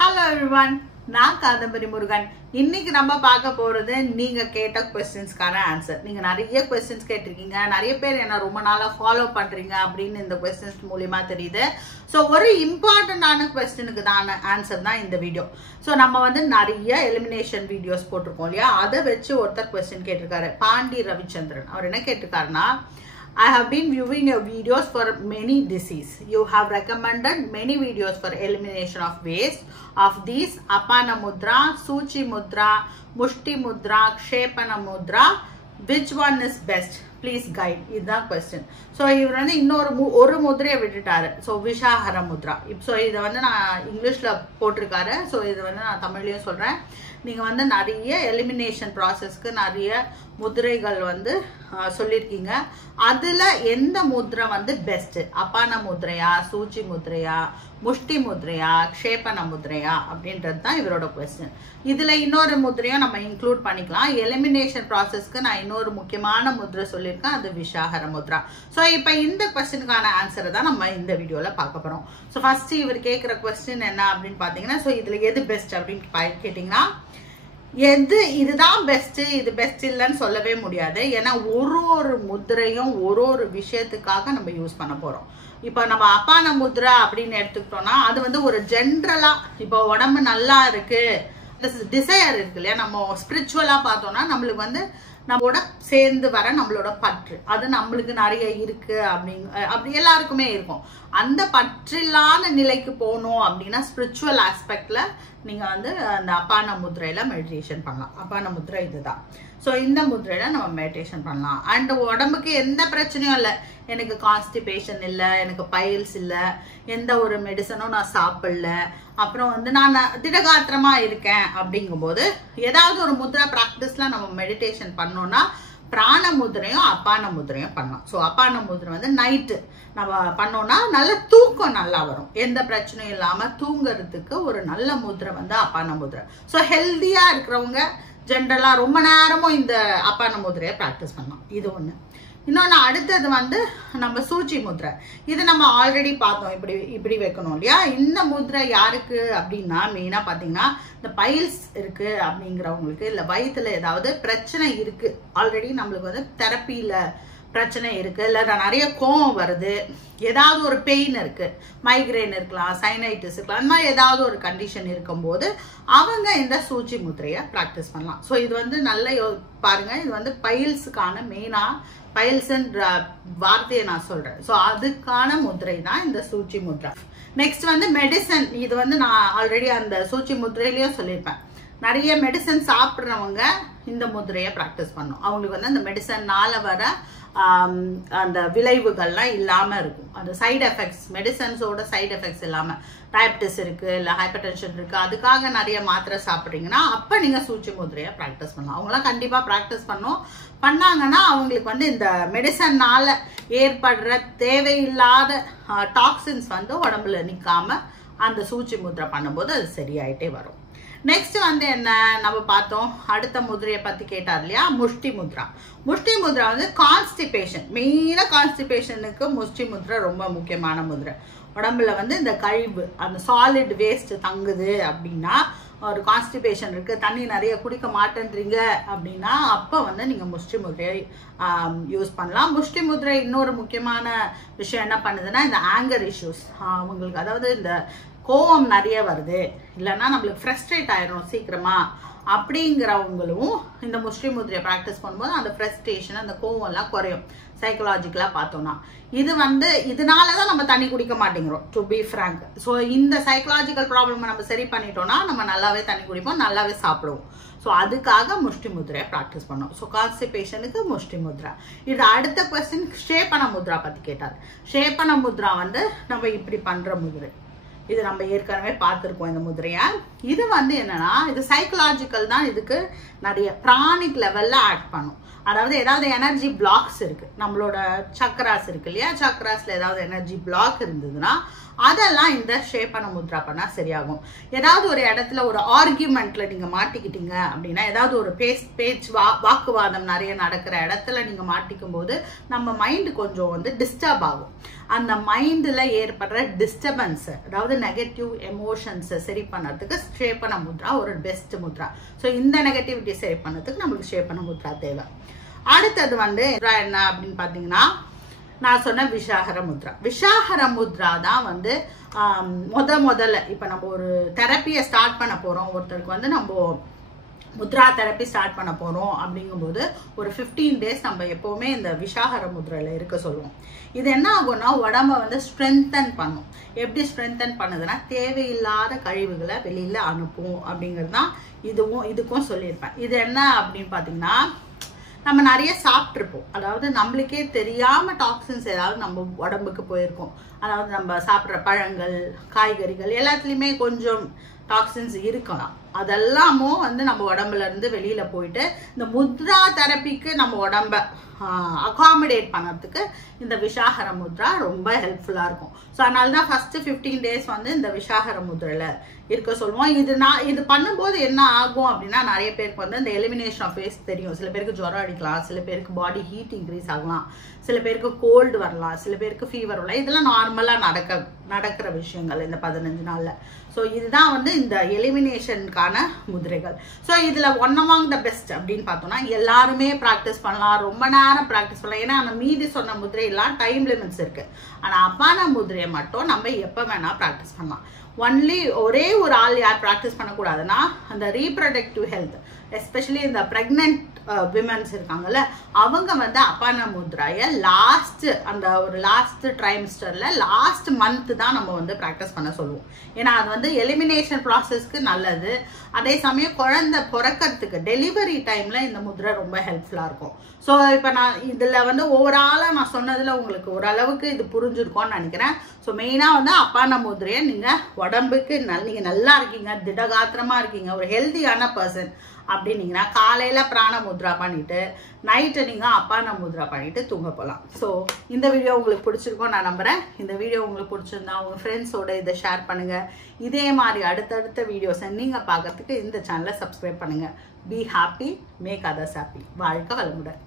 Hello everyone, நான் காதம்பரி முருகன். இன்னைக்கு நம்ம பார்க்க போறது நீங்க கேட்ட क्वेश्चंसக்கான ஆன்சர். நீங்க நிறைய क्वेश्चंस கேட்டிருக்கீங்க. நிறைய பேர் என்ன ரொம்ப நாளா ஃபாலோ பண்றீங்க அப்படினு இந்த क्वेश्चंस மூலமா தெரியுது. சோ ஒரு இம்பார்ட்டன்ட்டான क्वेश्चनக்கு தான் ஆன்சர் தான் இந்த வீடியோ. சோ நம்ம வந்து நிறைய எலிமினேஷன் வீடியோஸ் போட்டுருக்கோம் இல்லையா? அதை வச்சு ஒருத்தர் क्वेश्चन கேட்டிருக்காரு. பாண்டி ரவிச்சந்திரன். அவர் என்ன கேட்டிருக்காருன்னா, I have been viewing your videos for many diseases. You have recommended many videos for elimination of waste. Of these, Apana Mudra, Suchi Mudra, Mushti Mudra, Kshepana Mudra. Which one is best? Please guide. This is the question. So, இவர் வந்து இன்னொரு முத்ரையை விட்டுட்டாரு. So, விஷாஹர Mudra. So, இதை வந்து நான் இங்கிலீஷ்ல போட்டிருக்காரு. So, இது வந்து நான் தமிழ்லயும் சொல்றேன். நீங்க வந்து நிறைய எலிமினேஷன் ப்ராசஸ்க்கு நிறைய முத்ரைகள் வந்து சொல்லிருக்கீங்க. அதுல எந்த முத்ரை வந்து பெஸ்ட்? அபான முத்ரையா, சூச்சி முத்ரையா, முஷ்டி முத்ரையா, க்ஷேபன முத்ரையா அப்படின்றது தான் இவரோட क्वेश्चन. இதுல இன்னொரு முத்ரையும் நம்ம இன்க்ளூட் பண்ணிக்கலாம். எலிமினேஷன் ப்ராசஸ்க்கு நான் இன்னொரு முக்கியமான முத்ரை சொல்லியிருக்கேன், அது விஷாஹர முத்ரா. ஸோ இப்போ இந்த क्वेश्चनக்கான ஆன்சரை தான் நம்ம இந்த வீடியோல பார்க்க போறோம். ஸோ ஃபர்ஸ்ட் இவர் கேட்குற क्वेश्चन என்ன அப்படின்னு பாத்தீங்கன்னா, ஸோ இதுல எது பெஸ்ட் அப்படின்னு கேட்டீங்கன்னா, இதுதான் பெஸ்ட், இது பெஸ்ட் இல்லைன்னு சொல்லவே முடியாது. ஏன்னா ஒரு முத்ரையும் ஒரு விஷயத்துக்காக நம்ம யூஸ் பண்ண போறோம். இப்போ நம்ம அபான முத்ரா அப்படின்னு எடுத்துக்கிட்டோம்னா, அது வந்து ஒரு ஜென்ரலா, இப்போ உடம்பு நல்லா இருக்கு, டிசையர் இருக்கு இல்லையா, நம்ம ஸ்பிரிச்சுவலா பார்த்தோம்னா நம்மளுக்கு வந்து நம்மளோட சேர்ந்து வர நம்மளோட பற்று, அது நம்மளுக்கு நிறைய இருக்கு அப்படி எல்லாருக்குமே இருக்கும். அந்த பற்றில்லாத நிலைக்கு போகணும் அப்படின்னா ஸ்பிரிச்சுவல் ஆஸ்பெக்ட்ல நீங்க வந்து அந்த அபான முத்ரையில மெடிடேஷன் பண்ணலாம். அபான முத்ரை இதுதான். ஸோ இந்த முத்ரையில நம்ம மெடிடேஷன் பண்ணலாம். அண்ட் உடம்புக்கு எந்த பிரச்சனையும் இல்லை, எனக்கு கான்ஸ்டிபேஷன் இல்லை, எனக்கு பைல்ஸ் இல்லை, எந்த ஒரு மெடிசனும் நான் சாப்பிடல, அப்புறம் வந்து நான் திடகாத்திரமா இருக்கேன் அப்படிங்கும்போது ஏதாவது ஒரு முத்ரா பிராக்டிஸ்ல நம்ம மெடிடேஷன் பண்ணோம்னா பிராண முத்ரையும் அபான முத்ரையும் பண்ணலாம். ஸோ அபான முத்ரை வந்து நைட்டு நம்ம பண்ணோம்னா நல்ல தூக்கம் நல்லா வரும், எந்த பிரச்சனையும் இல்லாம தூங்குறதுக்கு ஒரு நல்ல முத்ரை வந்து அபான முத்ரை. ஸோ ஹெல்தியா இருக்கிறவங்க ஜென்ரலா ரொம்ப நேரமும் இந்த அபான முத்ரையை பிராக்டிஸ் பண்ணலாம். இது ஒண்ணு. இன்னொன்னு அடுத்தது வந்து நம்ம சூச்சி முத்ரை. இது நம்ம ஆல்ரெடி பார்த்தோம், இப்படி வைக்கணும் இல்லையா? இந்த முத்ரை யாருக்கு அப்படின்னா மெயினா பாத்தீங்கன்னா, இந்த பைல்ஸ் இருக்கு அப்படிங்கிறவங்களுக்கு, இல்ல வயிற்றுல ஏதாவது பிரச்சனை இருக்கு, ஆல்ரெடி நம்மளுக்கு வந்து தெரப்பியில பிரச்சனை இருக்கு, இல்ல நிறைய கோவம் வருது, ஏதாவது ஒரு பெயின் இருக்கு, மைக்ரேன் இருக்கலாம், சைனைட்டிஸ் இருக்கலாம், அந்த மாதிரி ஏதாவது ஒரு கண்டிஷன் இருக்கும்போது அவங்க இந்த சூச்சி முத்ரையை பிராக்டிஸ் பண்ணலாம். ஸோ இது வந்து நல்ல பாருங்க, இது வந்து பைல்ஸுக்கான மெயினா, பைல்ஸ்ன்ற வார்த்தையை நான் சொல்றேன். ஸோ அதுக்கான முத்ரை தான் இந்த சூச்சி முத்ரா. நெக்ஸ்ட் வந்து மெடிசன். இது வந்து நான் ஆல்ரெடி அந்த சூச்சி முத்ரையிலயும் சொல்லியிருப்பேன். நிறைய மெடிசன் சாப்பிட்றவங்க இந்த முத்ரையை பிராக்டிஸ் பண்ணும். அவங்களுக்கு வந்து அந்த மெடிசன்னால வர அந்த விளைவுகள்லாம் இல்லாம இருக்கும், அந்த சைடு எஃபெக்ட்ஸ், மெடிசன்ஸோட சைடு எஃபெக்ட்ஸ் இல்லாம. டயபிட்டிஸ் இருக்கு, இல்ல ஹைப்பர் டென்ஷன் இருக்கு, அதுக்காக நிறைய மாத்திரை சாப்பிட்றீங்கன்னா அப்ப நீங்க சூச்சி முத்ரையை பிராக்டிஸ் பண்ணலாம். அவங்களாம் கண்டிப்பா பிராக்டிஸ் பண்ணாங்கன்னா அவங்களுக்கு வந்து இந்த மெடிசன்னால ஏற்படுற தேவையில்லாத டாக்ஸின்ஸ் வந்து உடம்புல நிக்காம அந்த சூச்சி முத்ரை பண்ணும்போது அது சரியாயிட்டே வரும். நெக்ஸ்ட் வந்து என்ன நம்ம பார்த்தோம், அடுத்த முத்ரையை பத்தி கேட்டார் இல்லையா, முஷ்டி முத்ரா. முஷ்டி முத்ரா வந்து கான்ஸ்டிபேஷன், மெயினா கான்ஸ்டிபேஷனுக்கு முஷ்டி முத்ரா ரொம்ப முக்கியமான முத்ரை. உடம்புல வந்து இந்த கழிவு, அந்த சாலிட் வேஸ்ட் தங்குது அப்படின்னா, ஒரு கான்ஸ்டிபேஷன் இருக்கு, தண்ணி நிறைய குடிக்க மாட்டேன்றீங்க அப்படின்னா அப்ப வந்து நீங்க முஷ்டி முத்ரையை யூஸ் பண்ணலாம். முஷ்டி முத்ரை இன்னொரு முக்கியமான விஷயம் என்ன பண்ணுதுன்னா, இந்த ஆங்கர் இஷ்யூஸ் அவங்களுக்கு, அதாவது இந்த கோவம் நிறைய வருது, இல்லைன்னா நம்மளுக்கு ஃப்ரஸ்ட்ரேட் ஆயிடும் சீக்கிரமா அப்படிங்கிறவங்களும் இந்த முஷ்டி முத்ரையை ப்ராக்டிஸ் பண்ணும்போது அந்த ஃப்ரஸ்ட்ரேஷன், அந்த கோவம் எல்லாம் குறையும். சைக்கலாஜிக்கலா பார்த்தோம்னா இது வந்து இதனாலதான் நம்ம தண்ணி குடிக்க மாட்டேங்கிறோம், டு பி ஃப்ராங்க். ஸோ இந்த சைக்கலாஜிக்கல் ப்ராப்ளம் நம்ம சரி பண்ணிட்டோம்னா நம்ம நல்லாவே தண்ணி குடிப்போம், நல்லாவே சாப்பிடுவோம். ஸோ அதுக்காக முஷ்டி முத்ரையை ப்ராக்டிஸ் பண்ணோம். ஸோ கான்ஸ்டிபேஷனுக்கு முஷ்டி முத்ரா. இது அடுத்த क्वेश्चन க்ஷேபன முத்ரா பத்தி கேட்டார். க்ஷேபன முத்ரா வந்து நம்ம இப்படி பண்ற முத்ரை, இது நம்ம ஏற்கனவே பார்த்துருக்கோம் இந்த முத்ரையை. இது வந்து என்னன்னா, இது சைக்கலாஜிக்கல் தான், இதுக்கு நிறைய பிராணிக் லெவல்ல ஆக்ட் பண்ணும். அதாவது ஏதாவது எனர்ஜி பிளாக்ஸ் இருக்கு, நம்மளோட சக்கராஸ் இருக்கு இல்லையா, சக்கராஸ்ல ஏதாவது எனர்ஜி பிளாக் இருந்ததுன்னா அதெல்லாம் இந்த ஷேப்பன முத்ரா பண்ணா சரியாகும். ஏதாவது ஒரு இடத்துல ஒரு ஆர்கியூமெண்ட்ல நீங்க மாட்டிக்கிட்டீங்க அப்படின்னா, ஏதாவது ஒரு வாக்குவாதம் நிறைய நடக்கிற இடத்துல நீங்க மாட்டிக்கும் போது நம்ம மைண்ட் கொஞ்சம் வந்து டிஸ்டர்ப் ஆகும். அந்த மைண்ட்ல ஏற்படுற டிஸ்டர்பன்ஸ், அதாவது நெகட்டிவ் எமோஷன்ஸ் சரி பண்ணறதுக்கு ஷேப்பன முத்ரா ஒரு பெஸ்ட் முத்ரா. ஸோ இந்த நெகட்டிவிட்டி சரி பண்ணதுக்கு நம்மளுக்கு ஷேப்பன முத்ரா தேவை. அடுத்தது வந்து என்ன அப்படின்னு பாத்தீங்கன்னா, நான் சொன்ன விஷாகர முத்ரா. விஷாகர முத்ரா தான் வந்து முதல்ல இப்ப நம்ம ஒரு தெரப்பியை ஸ்டார்ட் பண்ண போறோம், ஒருத்தருக்கு வந்து நம்ம முத்ரா தெரப்பி ஸ்டார்ட் பண்ண போறோம் அப்படிங்கும்போது ஒரு 15 days நம்ம எப்பவுமே இந்த விஷாகர முத்ரையில இருக்க சொல்லுவோம். இது என்ன ஆகும்னா உடம்ப வந்து ஸ்ட்ரென்தன் பண்ணும். எப்படி ஸ்ட்ரென்தன் பண்ணுதுன்னா, தேவையில்லாத கழிவுகளை வெளியில அனுப்பும் அப்படிங்கிறது தான் இதுக்கும் சொல்லியிருப்பேன். இது என்ன அப்படின்னு பாத்தீங்கன்னா, நம்ம நிறைய சாப்பிட்ருப்போம், அதாவது நம்மளுக்கே தெரியாம டாக்ஸின்ஸ் ஏதாவது நம்ம உடம்புக்கு போயிருக்கும். அதாவது நம்ம சாப்பிட்ற பழங்கள், காய்கறிகள் எல்லாத்துலயுமே கொஞ்சம் டாக்ஸின்ஸ் இருக்கலாம். அதெல்லாமும் வந்து நம்ம உடம்புல இருந்து வெளியில போயிட்டு இந்த முத்ரா தெரப்பிக்கு நம்ம உடம்ப அகாமடேட் பண்ணறதுக்கு இந்த விஷாகர முத்ரா ரொம்ப ஹெல்ப்ஃபுல்லா இருக்கும். ஸோ அதனால தான் ஃபர்ஸ்ட் 15 days வந்து இந்த விஷாகர முத்ரையில இருக்க சொல்லுவோம். இது பண்ணும்போது என்ன ஆகும் அப்படின்னா, நிறைய பேருக்கு வந்து இந்த எலிமினேஷன் ஆஃப் வேஸ்ட் தெரியும். சில பேருக்கு ஜுரம் அடிக்கலாம், சில பேருக்கு பாடி ஹீட் இன்க்ரீஸ் ஆகலாம், சில பேருக்கு கோல்டு வரலாம், சில பேருக்கு ஃபீவர் வரலாம். இதெல்லாம் நார்மலா நடக்கிற விஷயங்கள் இந்த 15 நாள்ல. ஸோ இதுதான் வந்து இந்த எலிமினேஷனுக்கான முதிரைகள். ஸோ இதுல ஒன் அமாங் த பெஸ்ட் அப்படின்னு பார்த்தோம்னா, எல்லாருமே ப்ராக்டிஸ் பண்ணலாம், ரொம்ப நேரம் ப்ராக்டிஸ் பண்ணலாம். ஏன்னா அந்த மீதி சொன்ன முதிரையெல்லாம் டைம் லிமிட்ஸ் இருக்கு. ஆனா அப்பான முதிரையை மட்டும் நம்ம எப்ப வேணா ப்ராக்டிஸ் பண்ணலாம். ஒன்லி ஒரே ஒரு ஆள் யார் ப்ராக்டிஸ் பண்ணக்கூடாதுன்னா, அந்த ரீப்ரொடக்டிவ் ஹெல்த், எஸ்பெஷலி இந்த பிரெக்னென்ட் விமன்ஸ் இருக்காங்கல்ல, அவங்க வந்து அப்பான முத்ராய லாஸ்ட் ட்ரைமிஸ்டர்ல லாஸ்ட் மந்த் தான் நம்ம வந்து ப்ராக்டிஸ் பண்ண சொல்லுவோம். ஏன்னா அது வந்து எலிமினேஷன் ப்ராசஸ்க்கு நல்லது. அதே சமயம் குழந்தை பிறக்கிறதுக்கு டெலிவரி டைம்ல இந்த முத்ரை ரொம்ப ஹெல்ப்ஃபுல்லா இருக்கும். ஸோ இப்போ நான் இதுல வந்து ஓவராலா நான் சொன்னதுல உங்களுக்கு ஓரளவுக்கு இது புரிஞ்சிருக்கும்னு நினைக்கிறேன். ஸோ மெயினா வந்து அப்பான முத்ரையை நீங்க உடம்புக்கு நீங்க நல்லா இருக்கீங்க, திடகாத்திரமா இருக்கீங்க, ஒரு ஹெல்தியான பர்சன் அப்படின்னீங்கன்னா காலையில பிராண முத்ரா பண்ணிட்டு நைட்டு நீங்க அப்பான முத்ரா பண்ணிட்டு தூங்க போகலாம். ஸோ இந்த வீடியோ உங்களுக்கு பிடிச்சிருக்கோம் நான் நம்புறேன். இந்த வீடியோ உங்களுக்கு பிடிச்சிருந்தா உங்க ஃப்ரெண்ட்ஸோட இதை ஷேர் பண்ணுங்க. இதே மாதிரி அடுத்தடுத்த வீடியோஸை நீங்க பார்க்கறதுக்கு இந்த சேனலை சப்ஸ்கிரைப் பண்ணுங்க. Be happy, make others happy. வாழ்க வளமுடன்.